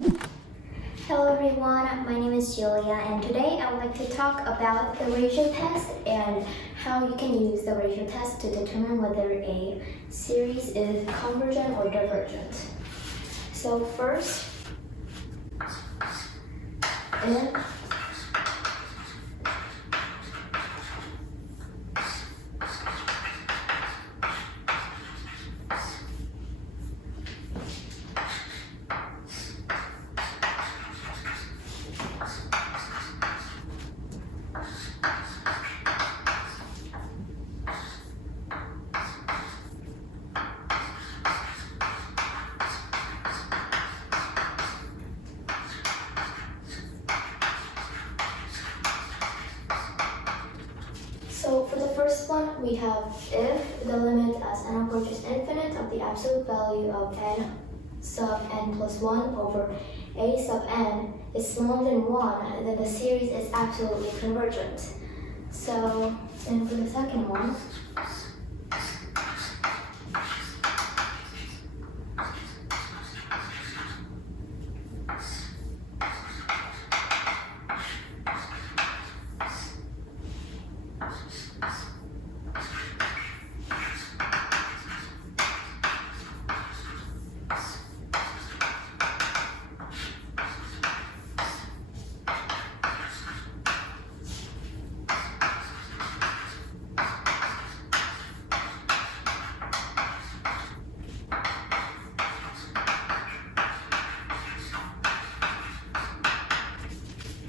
Hello everyone, my name is Julia and today I would like to talk about the ratio test and how you can use the ratio test to determine whether a series is convergent or divergent. So first, So for the first one, we have if the limit as n approaches infinite of the absolute value of n sub n plus 1 over a sub n is smaller than 1, then the series is absolutely convergent. So, and for the second one,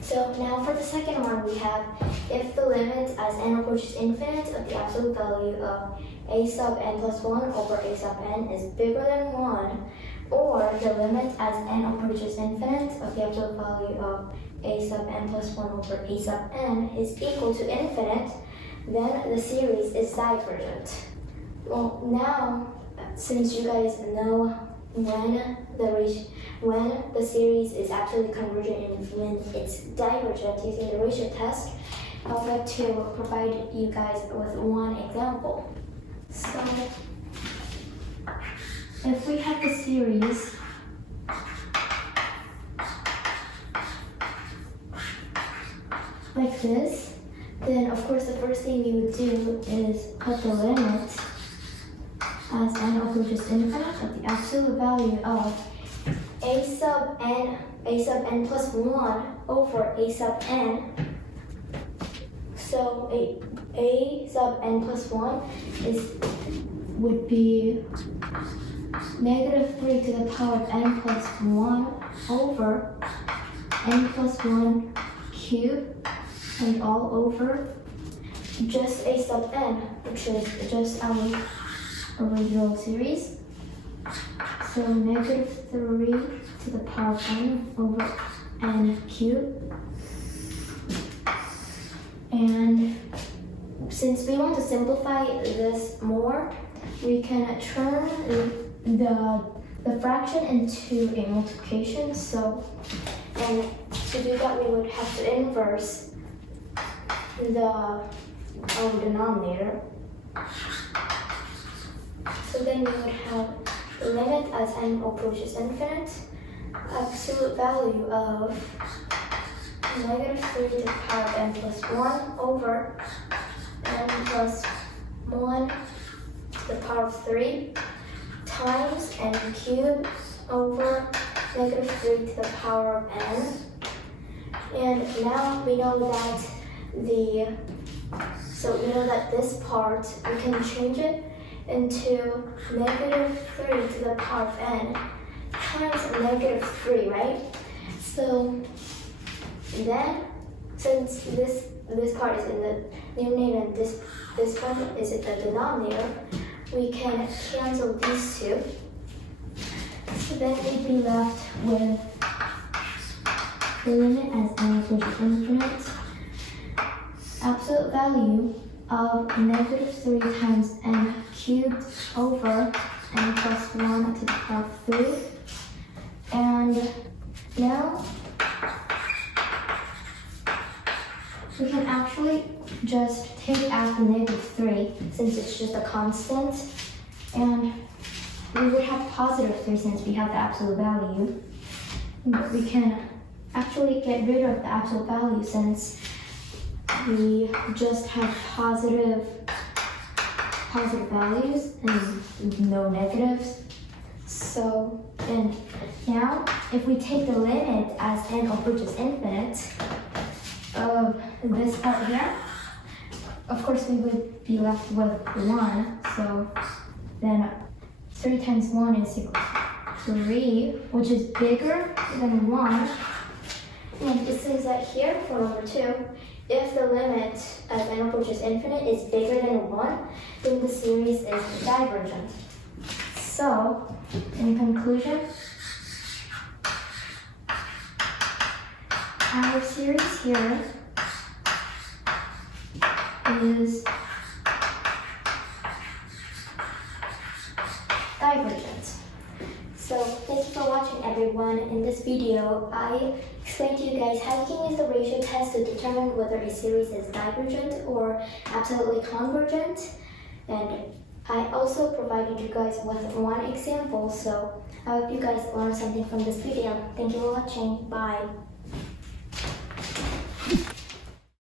so now for the second one, we have if the limit as n approaches infinite of the absolute value of a sub n plus 1 over a sub n is bigger than 1, or the limit as n approaches infinite of the absolute value of a sub n plus 1 over a sub n is equal to infinite, then the series is divergent. Well, now, since you guys know when the series is absolutely convergent and when it's divergent using the ratio test, I would like to provide you guys with one example. So, if we have the series like this, then of course the first thing we would do is put the limit as n approaches infinite of the absolute value of a sub n plus 1 over a sub n. So a sub n plus 1 would be negative 3 to the power of n plus 1 over n plus 1 cubed and all over just a sub n, which is just our original series. So negative 3 to the power of n over n cubed. And since we want to simplify this more, we can turn the fraction into a multiplication. So, and to do that, we would have to inverse our denominator. So then we would have the limit as n approaches infinite, absolute value of negative 3 to the power of n plus 1 over n plus 1 to the power of 3 times n cubed over negative 3 to the power of n. And now we know that this part, we can change it into negative 3 to the power of n times negative 3, right? So then, since this part is in the numerator and this part is in the denominator, we can cancel these two. So then we'd be left with the limit as n approaches infinite, absolute value of negative 3 times n cubed over n plus 1 to the power of 3. And now we can actually just take out the negative 3 since it's just a constant, and we would have positive 3 since we have the absolute value. we can actually get rid of the absolute value since we just have positive values and no negatives. So, and now if we take the limit as n approaches infinite of this part here, of course we would be left with 1. So then 3 times 1 is equal to 3, which is bigger than 1. And it says that here for number 2, if the limit as n approaches infinite is bigger than 1, then the series is divergent. So, in conclusion, our series here is divergent. So thank you for watching, everyone. In this video, I explained to you guys how you can use the ratio test to determine whether a series is divergent or absolutely convergent. And I also provided you guys with one example, so I hope you guys learned something from this video. Thank you for watching. Bye.